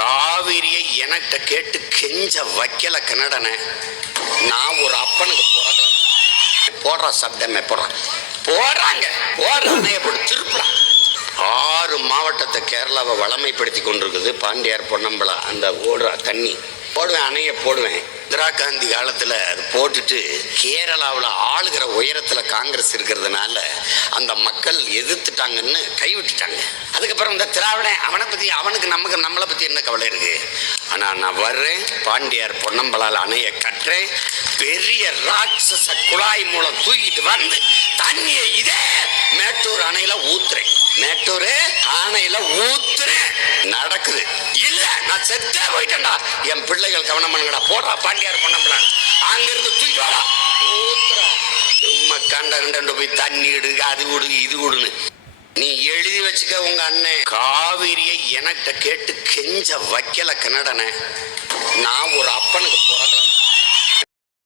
காவிரியை எனக்கிட்ட கேட்டு கெஞ்ச வைக்கல கன்னடனை. நான் ஒரு அப்பனுக்கு போடுற சப்தமே போடுறாங்க அணைய போட்டு திருப்புறான். 6 மாவட்டத்தை கேரளாவை வளமைப்படுத்தி கொண்டிருக்குது. பாண்டியார், பொன்னம்பலா அந்த ஓடுற தண்ணி போடுவேன், அணைய போடுவேன். இந்திரா காந்தி காலத்தில் அது போட்டுட்டு கேரளாவில் ஆளுகிற உயரத்தில் காங்கிரஸ் இருக்கிறதுனால அந்த மக்கள் எதிர்த்துட்டாங்கன்னு கைவிட்டுட்டாங்க. அதுக்கப்புறம் இந்த திராவிடன் அவனை பற்றி நம்மளை பற்றி என்ன கவலை இருக்கு? ஆனால் நான் வர்றேன், பாண்டியார் பொன்னம்பலால் அணையை கட்டுறேன், பெரிய ராட்சச குழாய் மூலம் தூக்கிட்டு வந்து தண்ணியை இதே மேட்டூர் அணையில ஊத்துறேன். மேட்டூர் அணையில ஊத்துறேன். நடக்குது இல்ல, நான் செத்தே போயிட்டேன்டா. என் பிள்ளைகள் கவனம் பண்ணுங்கடா. போடுறா பாண்டியார் பொன்னம்பலா, அங்கிருந்து தூக்கிட்டு வாடா, ஊத்துறா. சும்மா கண்ட போய் தண்ணி இடு, அது விடு, இது விடுன்னு நீ எழுதி வச்சுக்க. உங்க அண்ணன் காவிரியை எனக்கிட்ட கேட்டு கெஞ்ச வைக்கல கன்னடனை. நான் ஒரு அப்பனுக்கு